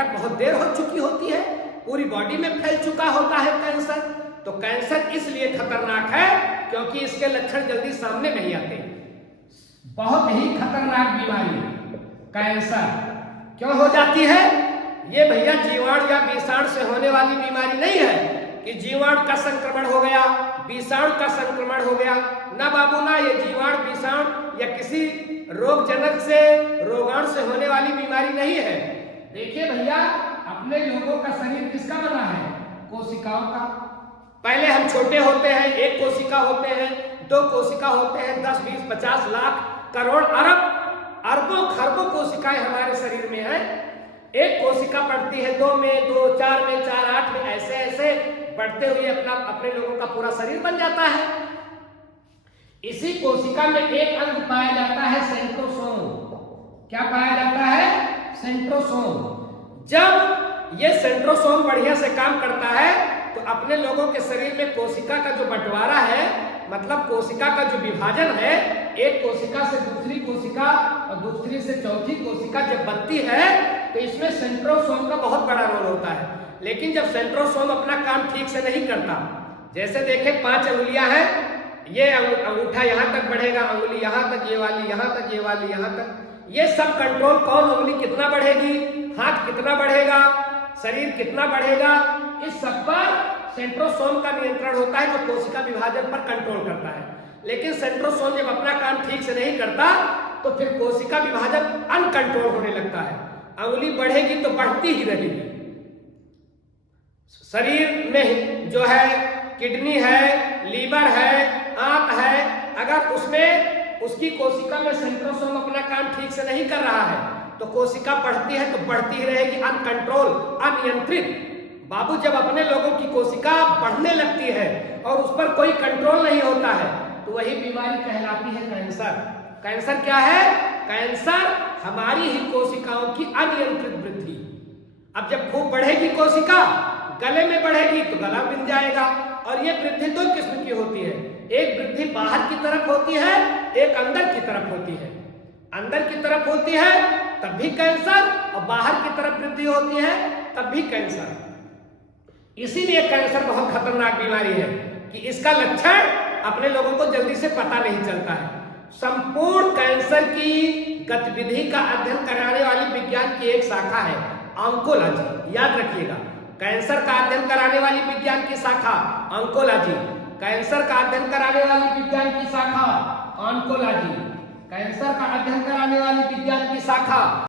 प्रकट बहुत देर हो चुकी होती है, पूरी बॉडी में फैल चुका होता है कैंसर। तो कैंसर इसलिए खतरनाक है क्योंकि इसके लक्षण जल्दी सामने नहीं आते। बहुत ही खतरनाक बीमारी कैंसर क्यों हो जाती है? ये भैया जीवाणु या विषाणु से होने वाली बीमारी नहीं है कि जीवाणु का संक्रमण हो गया, विषाणु का संक्रमण हो गया। ना बाबू ना, ये जीवाणु विषाणु या किसी रोगजनक से रोगाणु से होने वाली बीमारी नहीं है। देखिए भैया, अपने लोगों का शरीर किसका बना है? कोशिकाओं का। पहले हम छोटे होते हैं, एक कोशिका होते हैं, दो कोशिका होते हैं, 10, 20, 50 लाख करोड़ अरब अरबों खरबों कोशिकाएं हमारे शरीर में है। एक कोशिका बढ़ती है 2 में, 2, 4 में, 4, 8 में, ऐसे ऐसे बढ़ते हुए अपने लोगों का पूरा शरीर बन जाता है। इसी कोशिका में एक अंग पाया जाता है सेंट्रोसोम। क्या पाया जाता है? सेंट्रोसोम। जब ये सेंट्रोसोम बढ़िया से काम करता है तो अपने लोगों के शरीर में कोशिका का जो बंटवारा है, मतलब कोशिका का जो विभाजन है, एक कोशिका से दूसरी कोशिका और दूसरी से चौथी कोशिका जब बनती है तो इसमें सेंट्रोसोम का बहुत बड़ा रोल होता है। लेकिन जब सेंट्रोसोम अपना काम ठीक से नहीं करता, जैसे देखें 5 अंगुलियां हैं, ये अंगूठा यहाँ तक बढ़ेगा, अंगुली यहाँ तक, ये वाली यहाँ तक, ये वाली यहाँ तक, ये सब कंट्रोल कौन, अंगुली कितना बढ़ेगी, हाथ कितना बढ़ेगा, शरीर कितना बढ़ेगा, इस सब पर सेंट्रोसोम का नियंत्रण होता है जो कोशिका विभाजन पर कंट्रोल करता है। लेकिन सेंट्रोसोम जब अपना काम ठीक से नहीं करता तो फिर कोशिका विभाजन अनकंट्रोल होने लगता है। अंगुली बढ़ेगी तो बढ़ती ही रहेगी। शरीर में जो है किडनी है, लीवर है, आंत है, अगर उसमें उसकी कोशिका में सेंट्रोसोम अपना काम ठीक से नहीं कर रहा है तो कोशिका बढ़ती है तो बढ़ती ही रहेगी, अनकंट्रोल, अनियंत्रित। बाबू, जब अपने लोगों की कोशिका बढ़ने लगती है और उस पर कोई कंट्रोल नहीं होता है तो वही बीमारी कहलाती है कैंसर। कैंसर क्या है? कैंसर हमारी ही कोशिकाओं की अनियंत्रित वृद्धि। अब जब खूब बढ़ेगी कोशिका, गले में बढ़ेगी तो गला बिन जाएगा। और ये वृद्धि 2 किस्म की होती है, एक वृद्धि बाहर की तरफ होती है, एक अंदर की तरफ होती है। अंदर की तरफ होती है तब भी कैंसर, और बाहर की तरफ वृद्धि होती है तब भी कैंसर। इसीलिए कैंसर बहुत खतरनाक बीमारी है कि इसका लक्षण अपने लोगों को जल्दी से पता नहीं चलता है। संपूर्ण कैंसर की गतिविधि का अध्ययन कराने वाली विज्ञान की एक शाखा है ऑन्कोलॉजी। याद रखिएगा, कैंसर का अध्ययन कराने वाली विज्ञान की शाखा ऑन्कोलॉजी, कैंसर का अध्ययन कराने वाली विज्ञान की शाखा ऑन्कोलॉजी, कैंसर का अध्ययन कराने वाली विज्ञान की शाखा